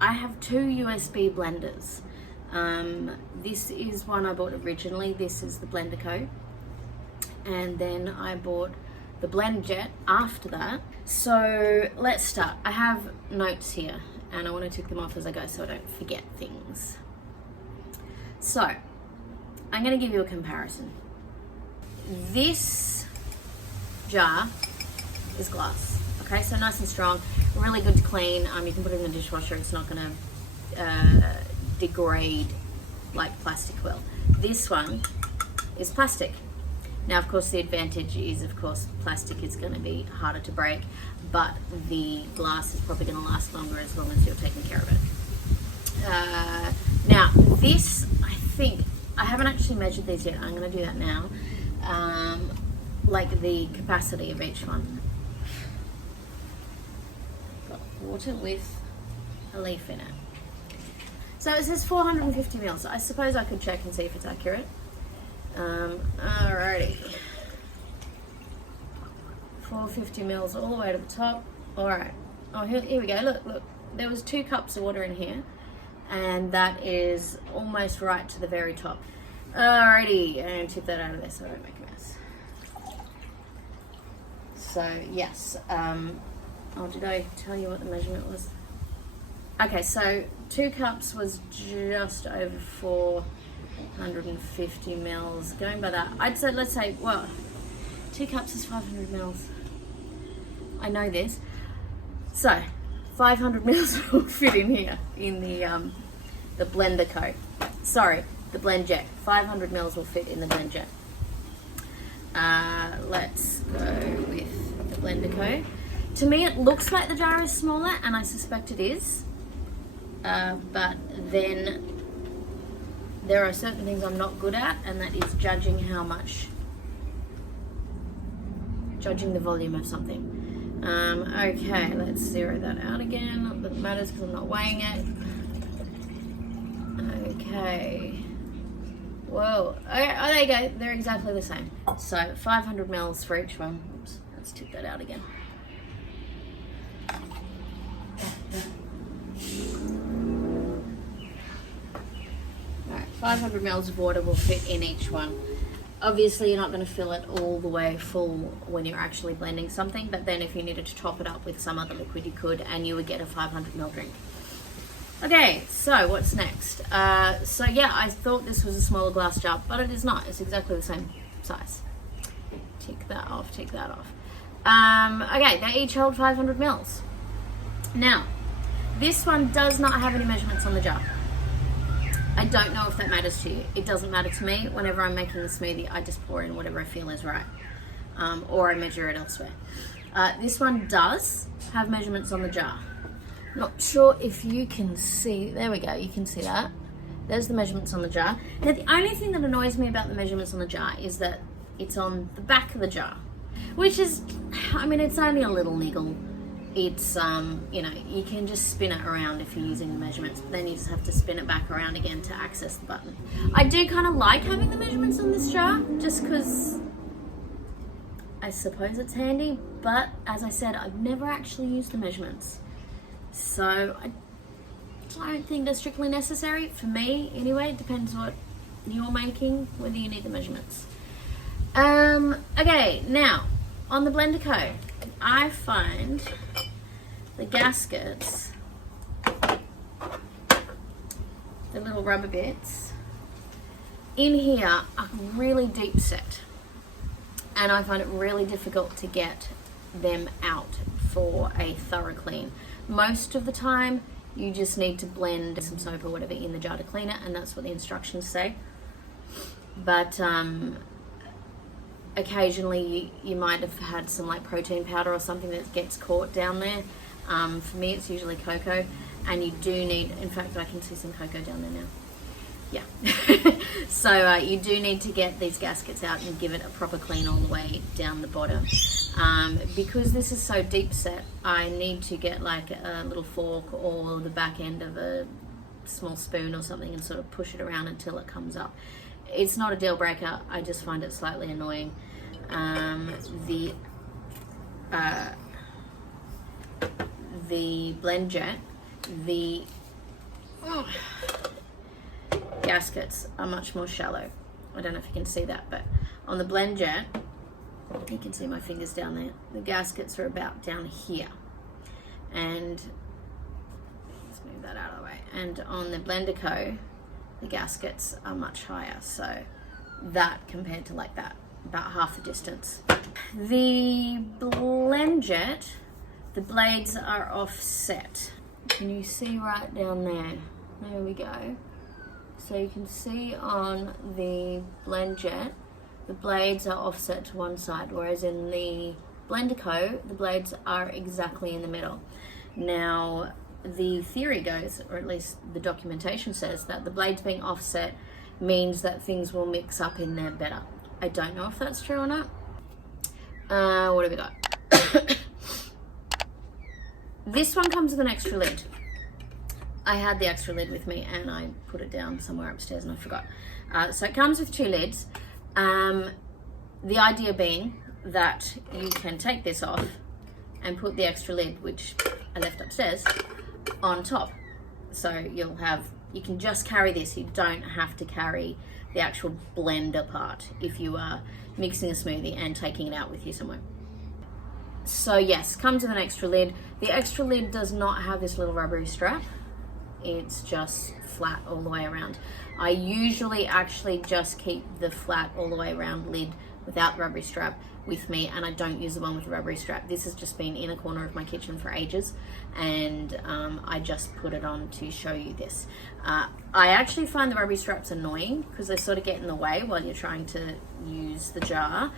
I have two USB blenders. This is one I bought originally. This is the Blender Co. And then I bought the BlendJet after that. So let's start. I have notes here and I want to tick them off as I go so I don't forget things. So I'm going to give you a comparison. This jar is glass, okay, so nice and strong, really good to clean. You can put it in the dishwasher, it's not going to degrade like plastic will. This one is plastic. Now, of course, the advantage is, of course, plastic is going to be harder to break, but the glass is probably going to last longer as long as you're taking care of it. Now, this, I think, I haven't actually measured these yet. I'm going to do that now. Like the capacity of each one. Got water with a leaf in it. So it says 450 mils. I suppose I could check and see if it's accurate. Alrighty. 450 mils all the way to the top. Alright. Oh, here we go. Look. There was 2 cups of water in here. And that is almost right to the very top. Alrighty. I'm going to tip that out of there so I don't make a mess. So, yes. Oh, did I tell you what the measurement was? Okay, so 2 cups was just over 450 mils. Going by that, I'd say, let's say, well, 2 cups is 500 mils. I know this. So, 500 mils will fit in here in the Blender Co. Sorry, the BlendJet. 500 mils will fit in the BlendJet. Let's go with the Blender Co. To me, it looks like the jar is smaller, and I suspect it is. But then there are certain things I'm not good at, and that is judging the volume of something. Okay, let's zero that out again. Not that it matters because I'm not weighing it. Okay. Whoa. Okay, oh, there you go. They're exactly the same. So 500 mils for each one. Oops, let's tip that out again. Alright, 500 mils of water will fit in each one. Obviously, you're not going to fill it all the way full when you're actually blending something, but then if you needed to top it up with some other liquid, you could, and you would get a 500 ml drink. Okay, so what's next? So yeah, I thought this was a smaller glass jar, but it is not. It's exactly the same size. Tick that off, tick that off. Okay, they each hold 500 mils. Now, this one does not have any measurements on the jar. I don't know if that matters to you. It doesn't matter to me. Whenever I'm making a smoothie, I just pour in whatever I feel is right. Or I measure it elsewhere. This one does have measurements on the jar. Not sure if you can see. There we go. You can see that. There's the measurements on the jar. Now, the only thing that annoys me about the measurements on the jar is that it's on the back of the jar. Which is, I mean, it's only a little niggle. It's, you know, you can just spin it around if you're using the measurements, but then you just have to spin it back around again to access the button. I do kind of like having the measurements on this jar, just because I suppose it's handy, but as I said, I've never actually used the measurements. So I don't think they're strictly necessary, for me anyway. It depends what you're making, whether you need the measurements. Okay, now, on the Blender Co, I find the gaskets, the little rubber bits, in here are really deep set. And I find it really difficult to get them out for a thorough clean. Most of the time, you just need to blend some soap or whatever in the jar to clean it, and that's what the instructions say. But occasionally you might have had some like protein powder or something that gets caught down there. For me, it's usually cocoa, and you do need, in fact, I can see some cocoa down there now. Yeah. So you do need to get these gaskets out and give it a proper clean all the way down the bottom. Because this is so deep set, I need to get like a little fork or the back end of a small spoon or something and sort of push it around until it comes up. It's not a deal breaker, I just find it slightly annoying. The BlendJet, the gaskets are much more shallow. I don't know if you can see that, but on the BlendJet, you can see my fingers down there. The gaskets are about down here. And let's move that out of the way. And on the BlenderCo, the gaskets are much higher. So that compared to like that, about half the distance. The BlendJet, the blades are offset. Can you see right down there? There we go. So you can see on the BlendJet, the blades are offset to one side, whereas in the BlenderCo, the blades are exactly in the middle. Now, the theory goes, or at least the documentation says, that the blades being offset means that things will mix up in there better. I don't know if that's true or not. What have we got? This one comes with an extra lid. I had the extra lid with me and I put it down somewhere upstairs and I forgot. So it comes with 2 lids. The idea being that you can take this off and put the extra lid, which I left upstairs, on top. So you can just carry this. You don't have to carry the actual blender part if you are mixing a smoothie and taking it out with you somewhere. So yes, comes with an extra lid. The extra lid does not have this little rubbery strap. It's just flat all the way around. I usually actually just keep the flat all the way around lid without the rubbery strap with me, and I don't use the one with the rubbery strap. This has just been in a corner of my kitchen for ages, and I just put it on to show you this. I actually find the rubbery straps annoying because they sort of get in the way while you're trying to use the jar.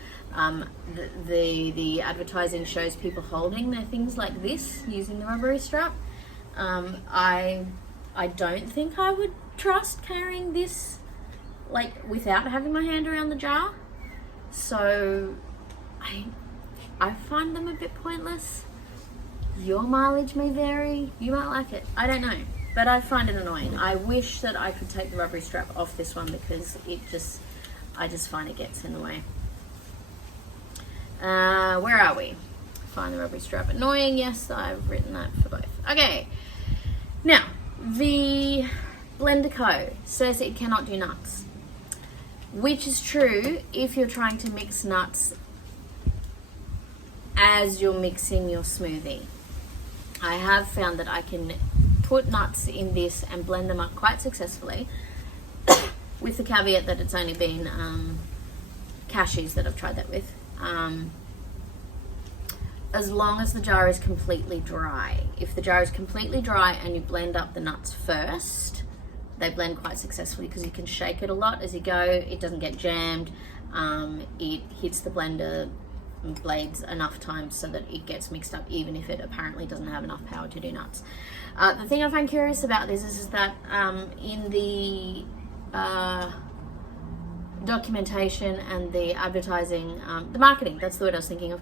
The advertising shows people holding their things like this using the rubbery strap. I don't think I would trust carrying this like without having my hand around the jar. So I find them a bit pointless. Your mileage may vary. You might like it. I don't know. But I find it annoying. I wish that I could take the rubbery strap off this one because I just find it gets in the way. Where are we? Find the rubbery strap annoying. Yes, I've written that for both. Okay. Now, the BlenderCo says it cannot do nuts, which is true if you're trying to mix nuts as you're mixing your smoothie. I have found that I can put nuts in this and blend them up quite successfully, with the caveat that it's only been cashews that I've tried that with. As long as the jar is completely dry. If the jar is completely dry and you blend up the nuts first, they blend quite successfully because you can shake it a lot as you go. It doesn't get jammed. It hits the blender blades enough times so that it gets mixed up, even if it apparently doesn't have enough power to do nuts. The thing I find curious about this is that in the documentation and the advertising, the marketing, that's the word I was thinking of.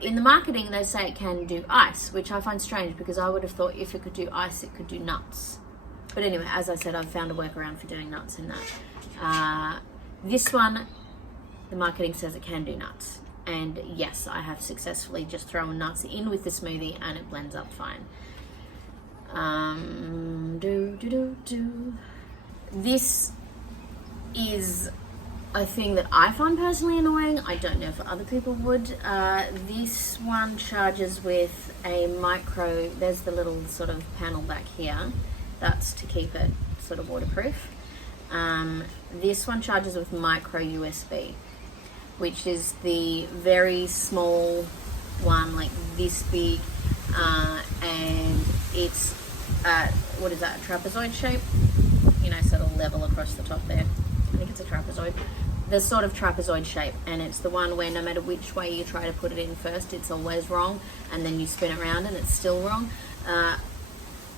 In the marketing, they say it can do ice, which I find strange because I would have thought if it could do ice, it could do nuts. But anyway, as I said, I've found a workaround for doing nuts in that. This one, the marketing says it can do nuts. And yes, I have successfully just thrown nuts in with the smoothie and it blends up fine. This is a thing that I find personally annoying. I don't know if other people would. This one charges with a micro, there's the little sort of panel back here. That's to keep it sort of waterproof. This one charges with micro USB, which is the very small one, like this big, and it's what is that, a trapezoid shape? You know, sort of level across the top there. I think it's a trapezoid. The sort of trapezoid shape, and it's the one where no matter which way you try to put it in first, it's always wrong, and then you spin it around and it's still wrong.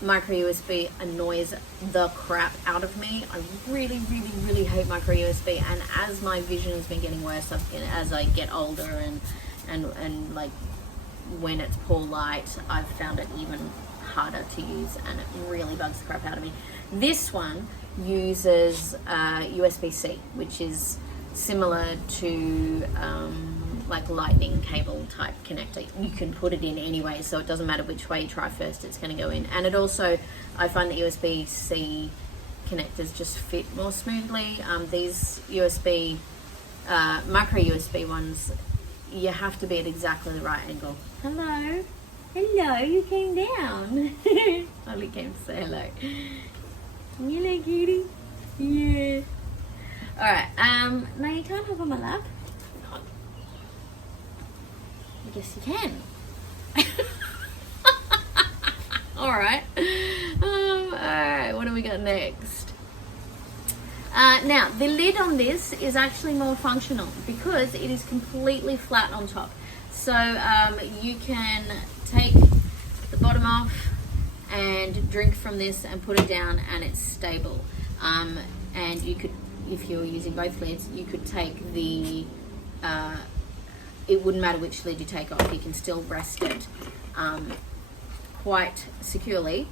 Micro USB annoys the crap out of me. I really, really, really hate micro USB, and as my vision has been getting worse as I get older and like when it's poor light, I've found it even harder to use, and it really bugs the crap out of me. This one uses USB-C, which is similar to like lightning cable type connector. You can put it in anyway, so it doesn't matter which way you try first, it's going to go in. And it also, I find that USB-C connectors just fit more smoothly. These USB, micro USB ones, you have to be at exactly the right angle. Hello. Hello, you came down. Only came to say hello. Hello, kitty. Yeah. Alright, no, you can't hop on my lap. No. I guess you can. Alright. Alright, what do we got next? Now, the lid on this is actually more functional because it is completely flat on top. So you can take the bottom off and drink from this and put it down, and it's stable. And you could, if you're using both lids, you could take the, it wouldn't matter which lid you take off, you can still rest it quite securely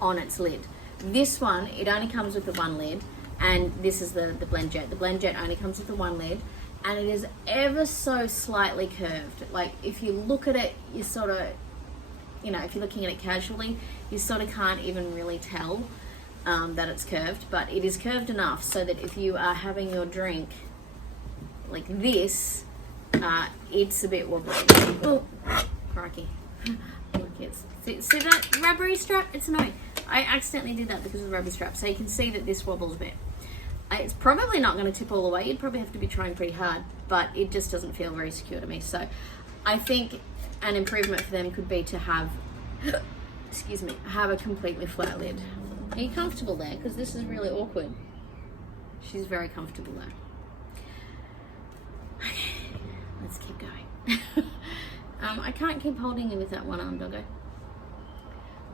on its lid. This one, it only comes with the one lid, and this is the BlendJet. The BlendJet only comes with the one lid, and it is ever so slightly curved. Like, if you look at it, you sort of, you know, if you're looking at it casually, you sort of can't even really tell that it's curved, but it is curved enough so that if you are having your drink like this, it's a bit wobbly. Oh, crikey. See that rubbery strap? It's annoying. I accidentally did that because of the rubber strap, so you can see that this wobbles a bit. It's probably not going to tip all the way. You'd probably have to be trying pretty hard, but it just doesn't feel very secure to me. So I think an improvement for them could be to have, excuse me, have a completely flat lid. Are you comfortable there? Because this is really awkward. She's very comfortable there. Okay, let's keep going. I can't keep holding you with that one arm, doggo.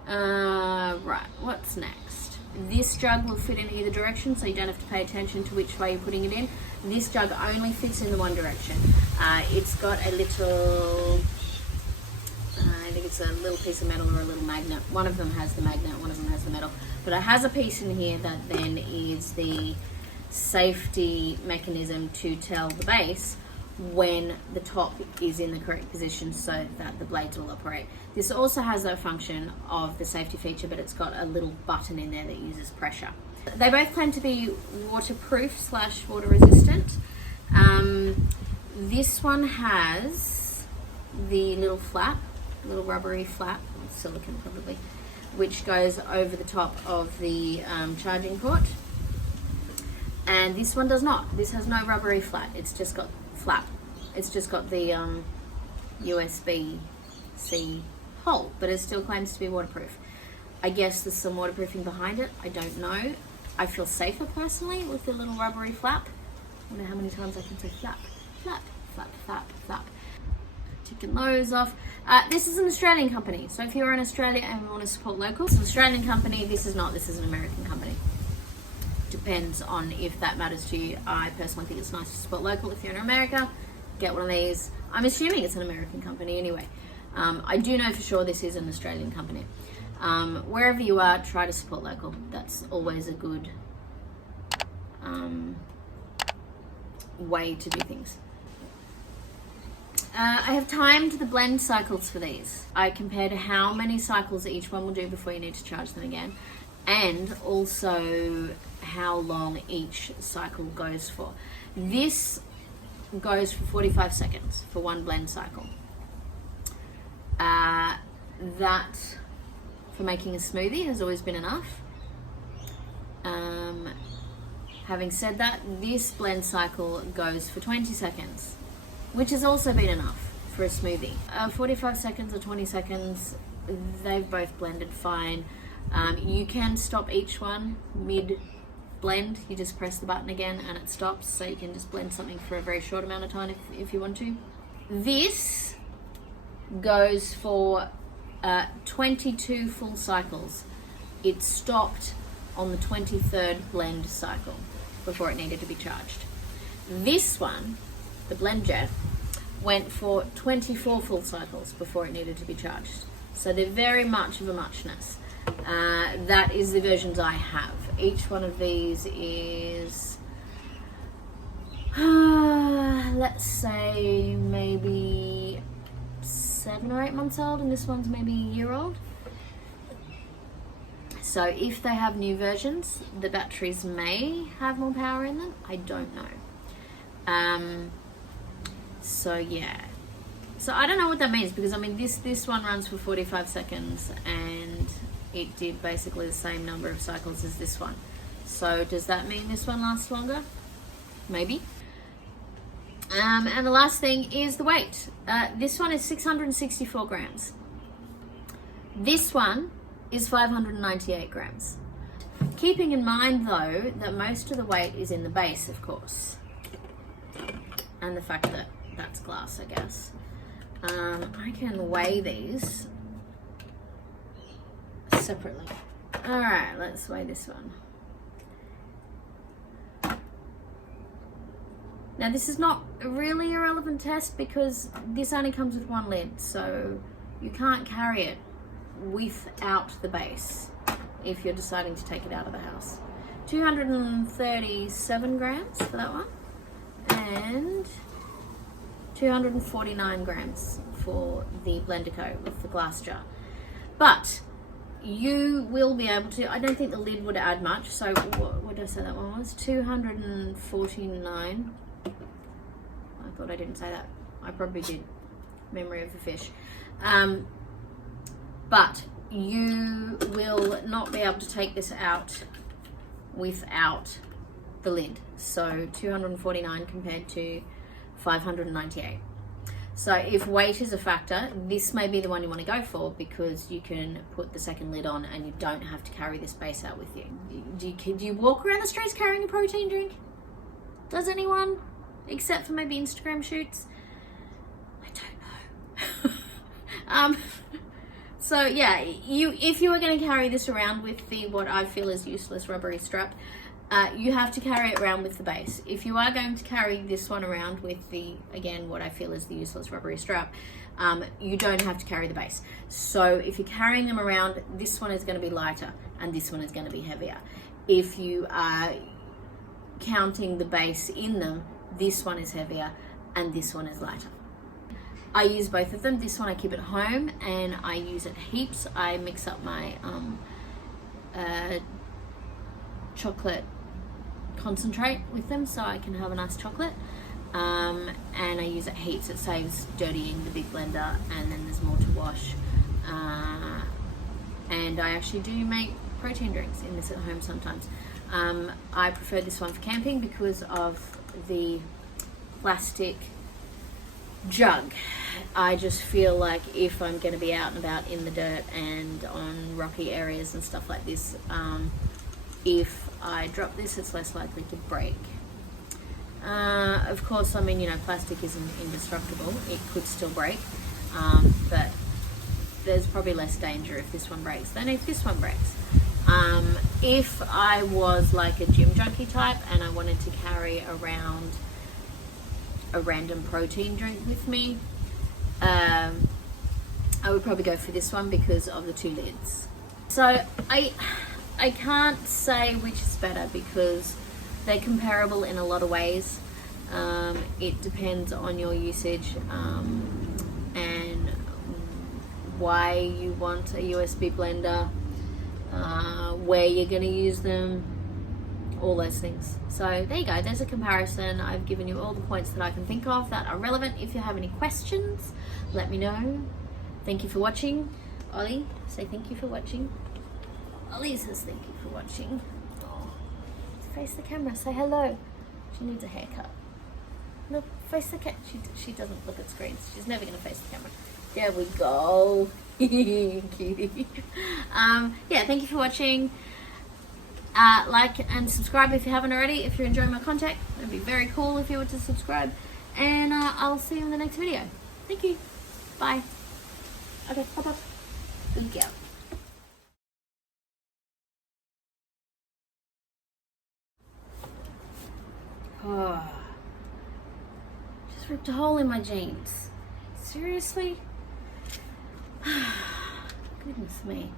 Right, what's next? This jug will fit in either direction, so you don't have to pay attention to which way you're putting it in. This jug only fits in the one direction. It's got a little, I think it's a little piece of metal or a little magnet. One of them has the magnet, one of them has the metal. But it has a piece in here that then is the safety mechanism to tell the base when the top is in the correct position so that the blades will operate. This also has a function of the safety feature, but it's got a little button in there that uses pressure. They both claim to be waterproof / water resistant. This one has the little flap, little rubbery flap, silicone probably, which goes over the top of the charging port. And this one does not. This has no rubbery flap. It's just got flap. It's just got the USB-C hole, but it still claims to be waterproof. I guess there's some waterproofing behind it. I don't know. I feel safer personally with the little rubbery flap. I wonder how many times I can say flap, flap, flap, flap, flap. Ticking those off. This is an Australian company, so if you're in Australia and want to support local, it's an Australian company. This is not. This is an American company. Depends on if that matters to you. I personally think it's nice to support local. If you're in America, get one of these. I'm assuming it's an American company anyway. I do know for sure this is an Australian company. Wherever you are, try to support local. That's always a good way to do things. I have timed the blend cycles for these. I compared how many cycles each one will do before you need to charge them again, and also how long each cycle goes for. This goes for 45 seconds for one blend cycle. That for making a smoothie has always been enough. Having said that, this blend cycle goes for 20 seconds, which has also been enough for a smoothie. 45 seconds or 20 seconds, they've both blended fine. You can stop each one mid-blend. You just press the button again and it stops, so you can just blend something for a very short amount of time if you want to. This goes for 22 full cycles. It stopped on the 23rd blend cycle before it needed to be charged. This one, the BlendJet, went for 24 full cycles before it needed to be charged. So they're very much of a muchness. That is the versions I have. Each one of these is, let's say maybe 7 or 8 months old, and this one's maybe a year old. So if they have new versions, the batteries may have more power in them. I don't know. So yeah. So I don't know what that means, because I mean this one runs for 45 seconds and it did basically the same number of cycles as this one. So does that mean this one lasts longer? Maybe. And the last thing is the weight. This one is 664 grams. This one is 598 grams. Keeping in mind though that most of the weight is in the base, of course, and the fact that that's glass, I guess. I can weigh these separately. All right, let's weigh this one. Now this is not really a relevant test because this only comes with one lid, so you can't carry it without the base if you're deciding to take it out of the house. 237 grams for that one, and 249 grams for the Blendico with the glass jar. But you will be able to, I don't think the lid would add much, so what did I say that one was? 249. I thought I didn't say that. I probably did. Memory of a fish. But you will not be able to take this out without the lid. So 249 compared to 598. So if weight is a factor, this may be the one you want to go for, because you can put the second lid on and you don't have to carry this base out with you. Do you walk around the streets carrying a protein drink? Does anyone? Except for maybe Instagram shoots? I don't know. So yeah, if you are going to carry this around with the what I feel is useless rubbery strap, you have to carry it around with the base. If you are going to carry this one around with the, again, what I feel is the useless rubbery strap, you don't have to carry the base. So if you're carrying them around, this one is going to be lighter and this one is going to be heavier. If you are counting the base in them, this one is heavier and this one is lighter. I use both of them. This one I keep at home and I use it heaps. I mix up my chocolate concentrate with them so I can have a nice chocolate, and I use it heaps. It saves dirtying the big blender, and then there's more to wash, and I actually do make protein drinks in this at home sometimes. I prefer this one for camping because of the plastic jug. I just feel like if I'm going to be out and about in the dirt and on rocky areas and stuff like this, if I drop this, it's less likely to break. Of course, I mean, you know, plastic isn't indestructible. It could still break, but there's probably less danger if this one breaks than if this one breaks. If I was like a gym junkie type and I wanted to carry around a random protein drink with me, I would probably go for this one because of the two lids. So I can't say which is better because they're comparable in a lot of ways. It depends on your usage and why you want a USB blender, where you're going to use them, all those things. So there you go, there's a comparison. I've given you all the points that I can think of that are relevant. If you have any questions, let me know. Thank you for watching. Ollie, say thank you for watching. Ollie says thank you for watching. Oh, face the camera, say hello. She needs a haircut. No, face the camera. She doesn't look at screens. She's never going to face the camera. There we go. Cutie. Yeah, thank you for watching. Like and subscribe if you haven't already. If you're enjoying my content, it'd be very cool if you were to subscribe. And I'll see you in the next video. Thank you. Bye. Okay, pop up. Good girl. Oh, just ripped a hole in my jeans. Seriously? Goodness me.